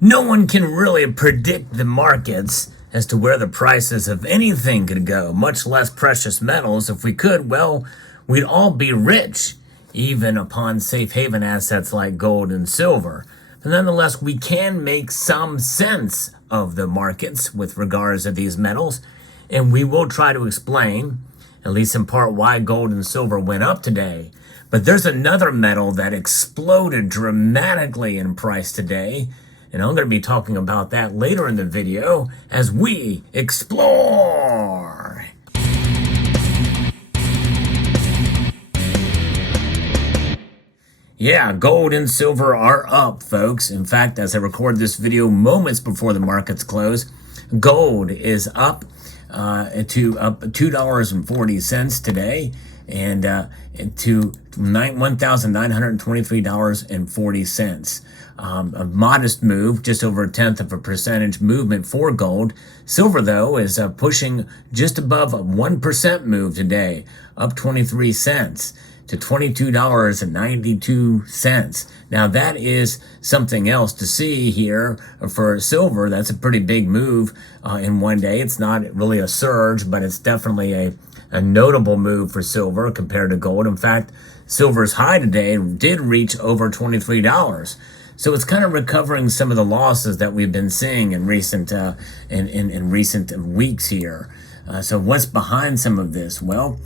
No one can really predict the markets as to where the prices of anything could go, much less precious metals. If we could, well, we'd all be rich, even upon safe haven assets like gold and silver. But nonetheless, we can make some sense of the markets with regards to these metals, and we will try to explain, at least in part, why gold and silver went up today. But there's another metal that exploded dramatically in price today, and I'm going to be talking about that later in the video as we explore. Yeah, gold and silver are up, folks. In fact, as I record this video moments before the markets close, gold is up to up $2.40 today, and to $1,923.40. A modest move, just over 0.1% movement for gold. Silver, though, is pushing just above a 1% move today, up 23 cents to $22.92. Now, that is something else to see here for silver. That's a pretty big move in one day. It's not really a surge, but it's definitely a notable move for silver compared to gold. In fact, silver's high today did reach over $23. So it's kind of recovering some of the losses that we've been seeing in recent in recent weeks here. So what's behind some of this? Well,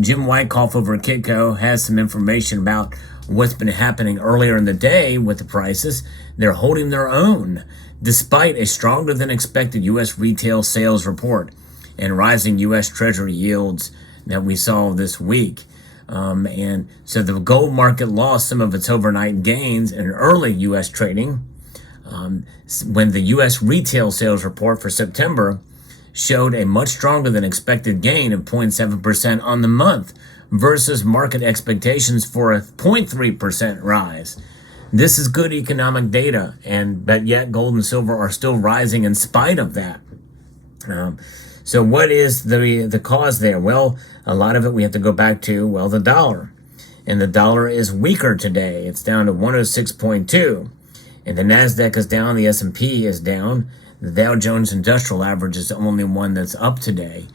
Jim Wyckoff over at Kitco has some information about what's been happening earlier in the day with the prices. They're holding their own despite a stronger than expected U.S. retail sales report and rising U.S. Treasury yields that we saw this week. And so the gold market lost some of its overnight gains in early U.S. trading when the U.S. retail sales report for September showed a much stronger than expected gain of 0.7% on the month versus market expectations for a 0.3% rise. This is good economic data, but yet gold and silver are still rising in spite of that. So what is the cause there? Well, a lot of it we have to go back to, well, the dollar. And the dollar is weaker today. It's down to 106.2. And the NASDAQ is down, the S&P is down. The Dow Jones Industrial Average is the only one that's up today.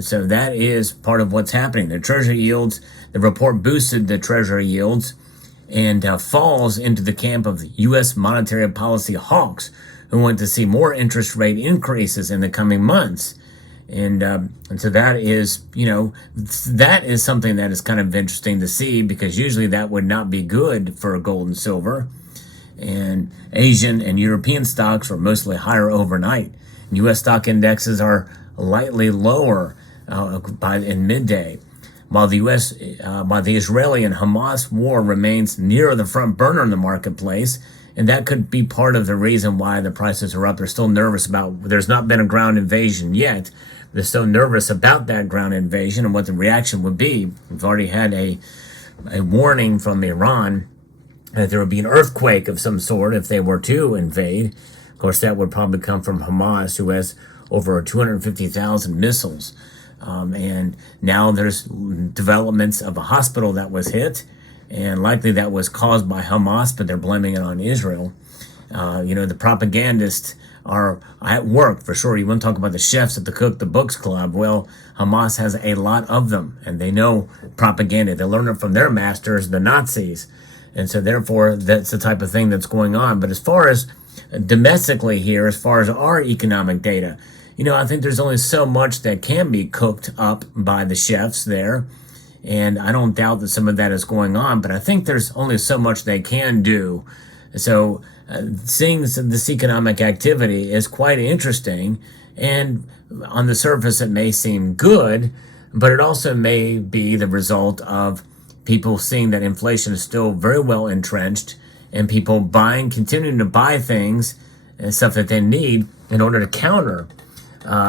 So that is part of what's happening. The Treasury yields, the report boosted the Treasury yields and falls into the camp of U.S. monetary policy hawks who want to see more interest rate increases in the coming months. And so that is, that is something that is kind of interesting to see, because usually that would not be good for gold and silver. And Asian and European stocks are mostly higher overnight. U.S. stock indexes are lightly lower in midday, while the Israeli and Hamas war remains near the front burner in the marketplace. And that could be part of the reason why the prices are up. They're still nervous about, there's not been a ground invasion yet. They're still nervous about that ground invasion and what the reaction would be. We've already had a warning from Iran that there would be an earthquake of some sort if they were to invade. Of course, that would probably come from Hamas, who has over 250,000 missiles. And now there's developments of a hospital that was hit, and likely that was caused by Hamas, but they're blaming it on Israel. The propagandists are at work for sure. You want to talk about the chefs at the Cook the Books Club? Well, Hamas has a lot of them, and they know propaganda. They learn it from their masters, the Nazis. And so therefore, that's the type of thing that's going on. But as far as domestically here, as far as our economic data, I think there's only so much that can be cooked up by the chefs there. And I don't doubt that some of that is going on, but I think there's only so much they can do. So seeing this economic activity is quite interesting. And on the surface, it may seem good, but it also may be the result of people seeing that inflation is still very well entrenched, and people continuing to buy things and stuff that they need in order to counter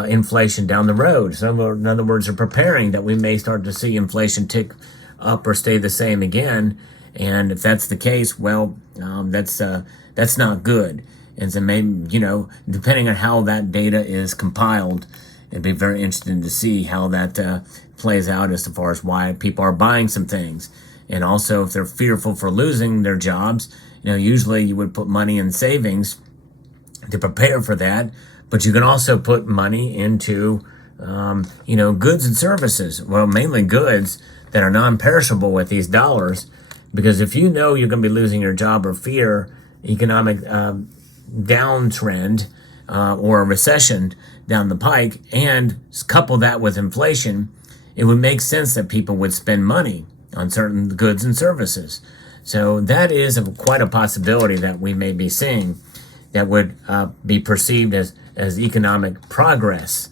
inflation down the road. So in other words, they're preparing that we may start to see inflation tick up or stay the same again. And if that's the case, well, that's not good. And so maybe, depending on how that data is compiled, it'd be very interesting to see how that plays out as far as why people are buying some things. And also, if they're fearful for losing their jobs, usually you would put money in savings to prepare for that. But you can also put money into, goods and services. Well, mainly goods that are non-perishable with these dollars, because if you know you're going to be losing your job or fear economic downtrend or a recession down the pike, and couple that with inflation, it would make sense that people would spend money on certain goods and services. So that is quite a possibility that we may be seeing that would be perceived as economic progress.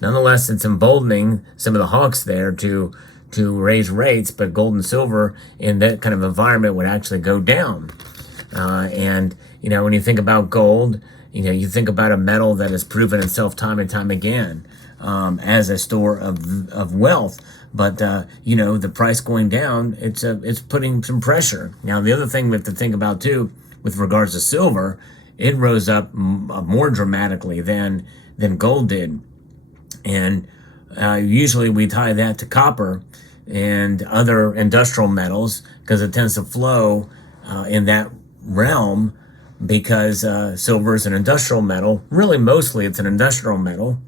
Nonetheless, it's emboldening some of the hawks there to raise rates, but gold and silver in that kind of environment would actually go down. And when you think about gold, you think about a metal that has proven itself time and time again as a store of wealth. But the price going down, it's putting some pressure. Now, the other thing we have to think about too, with regards to silver, it rose up more dramatically than gold did, and usually we tie that to copper and other industrial metals because it tends to flow in that realm, because silver is an industrial metal. Really, mostly it's an industrial metal.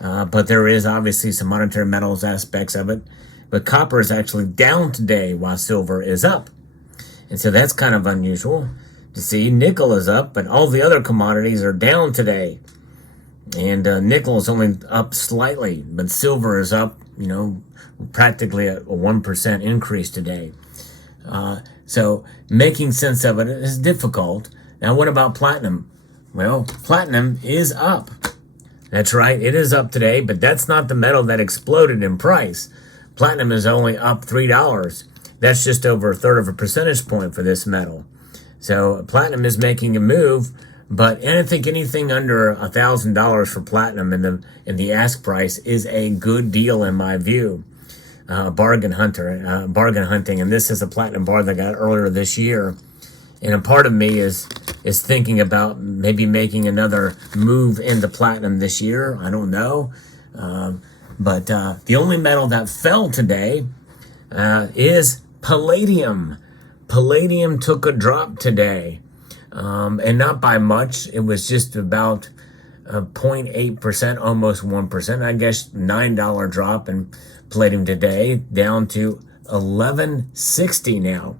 But there is obviously some monetary metals aspects of it. But copper is actually down today while silver is up. And so that's kind of unusual to see. Nickel is up, but all the other commodities are down today. And nickel is only up slightly, but silver is up, practically a 1% increase today. So making sense of it is difficult. Now, what about platinum? Well, platinum is up. That's right, it is up today, but that's not the metal that exploded in price. Platinum is only up $3. That's just over a third of a percentage point for this metal. So platinum is making a move, but I think anything under $1,000 for platinum in the ask price is a good deal in my view. Bargain hunting, and this is a platinum bar that I got earlier this year. And a part of me is thinking about maybe making another move into platinum this year. I don't know. But the only metal that fell today is palladium. Palladium took a drop today. And not by much. It was just about 0.8%, almost 1%. I guess $9 drop in palladium today, down to $11.60 now.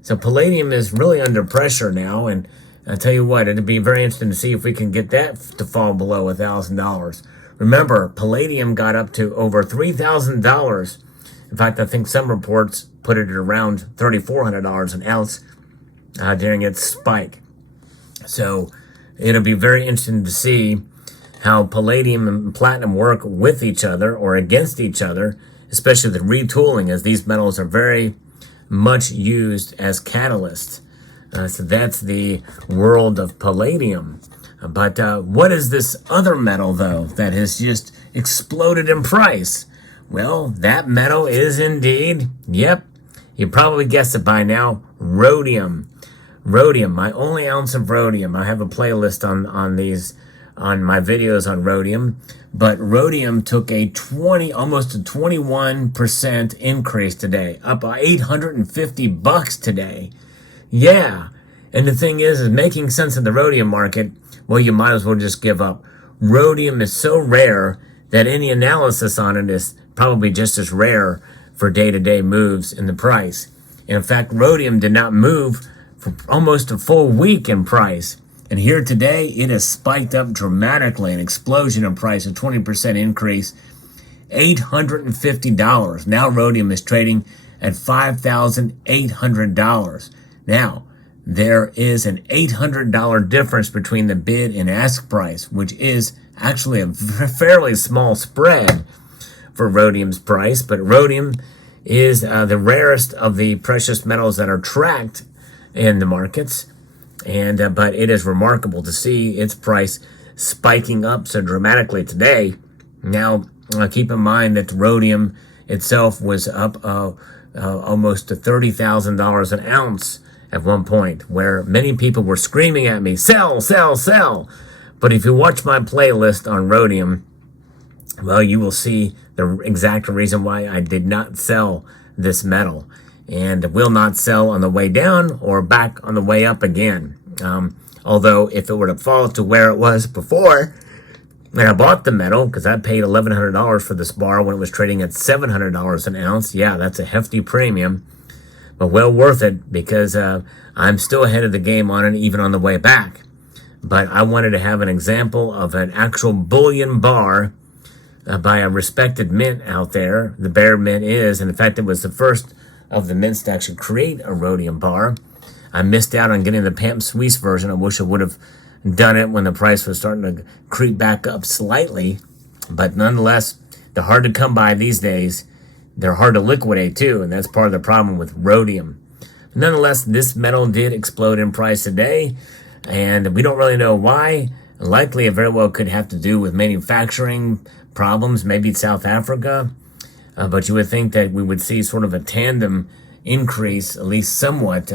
So palladium is really under pressure now, and I'll tell you what, it'd be very interesting to see if we can get that to fall below $1,000. Remember, palladium got up to over $3,000. In fact, I think some reports put it at around $3,400 an ounce during its spike. So it'll be very interesting to see how palladium and platinum work with each other or against each other, especially the retooling, as these metals are very much used as catalysts. So that's the world of palladium. But what is this other metal, though, that has just exploded in price? Well, that metal is indeed, yep, you probably guessed it by now, rhodium. Rhodium, my only ounce of rhodium. I have a playlist on my videos on rhodium. But rhodium took almost a 21% increase today, up $850 today. Yeah, and the thing is making sense of the rhodium market. Well, you might as well just give up. Rhodium is so rare that any analysis on it is probably just as rare for day-to-day moves in the price. In fact, rhodium did not move for almost a full week in price. And here today, it has spiked up dramatically, an explosion in price, a 20% increase, $850. Now rhodium is trading at $5,800. Now, there is an $800 difference between the bid and ask price, which is actually a fairly small spread for rhodium's price. But rhodium is the rarest of the precious metals that are tracked in the markets. But it is remarkable to see its price spiking up so dramatically today. Now, keep in mind that rhodium itself was up almost to $30,000 an ounce at one point, where many people were screaming at me, sell, sell, sell. But if you watch my playlist on rhodium, well, you will see the exact reason why I did not sell this metal, and will not sell on the way down or back on the way up again. Although if it were to fall to where it was before, and I bought the metal because I paid $1,100 for this bar when it was trading at $700 an ounce. Yeah, that's a hefty premium, but well worth it because I'm still ahead of the game on it, even on the way back. But I wanted to have an example of an actual bullion bar by a respected mint out there. The Bear Mint is, and in fact, it was the first of the mints to actually create a rhodium bar. I missed out on getting the Pamp Suisse version. I wish I would have done it when the price was starting to creep back up slightly. But nonetheless, they're hard to come by these days. They're hard to liquidate too, and that's part of the problem with rhodium. Nonetheless, this metal did explode in price today, and we don't really know why. Likely, it very well could have to do with manufacturing problems, maybe South Africa. But you would think that we would see sort of a tandem increase, at least somewhat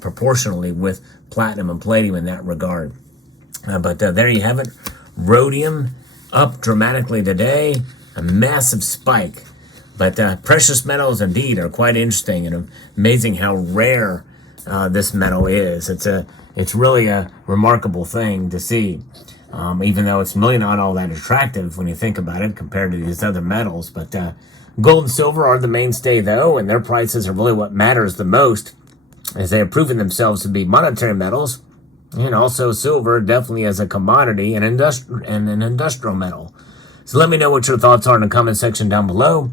proportionally, with platinum and palladium in that regard. But there you have it. Rhodium up dramatically today, a massive spike. But precious metals indeed are quite interesting, and amazing how rare this metal is. It's really a remarkable thing to see, even though it's really not all that attractive when you think about it compared to these other metals. But gold and silver are the mainstay, though, and their prices are really what matters the most, as they have proven themselves to be monetary metals, and also silver definitely as a commodity and an industrial metal. So let me know what your thoughts are in the comment section down below.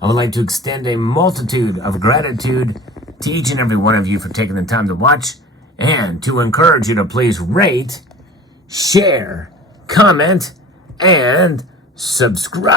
I would like to extend a multitude of gratitude to each and every one of you for taking the time to watch, and to encourage you to please rate, share, comment, and subscribe.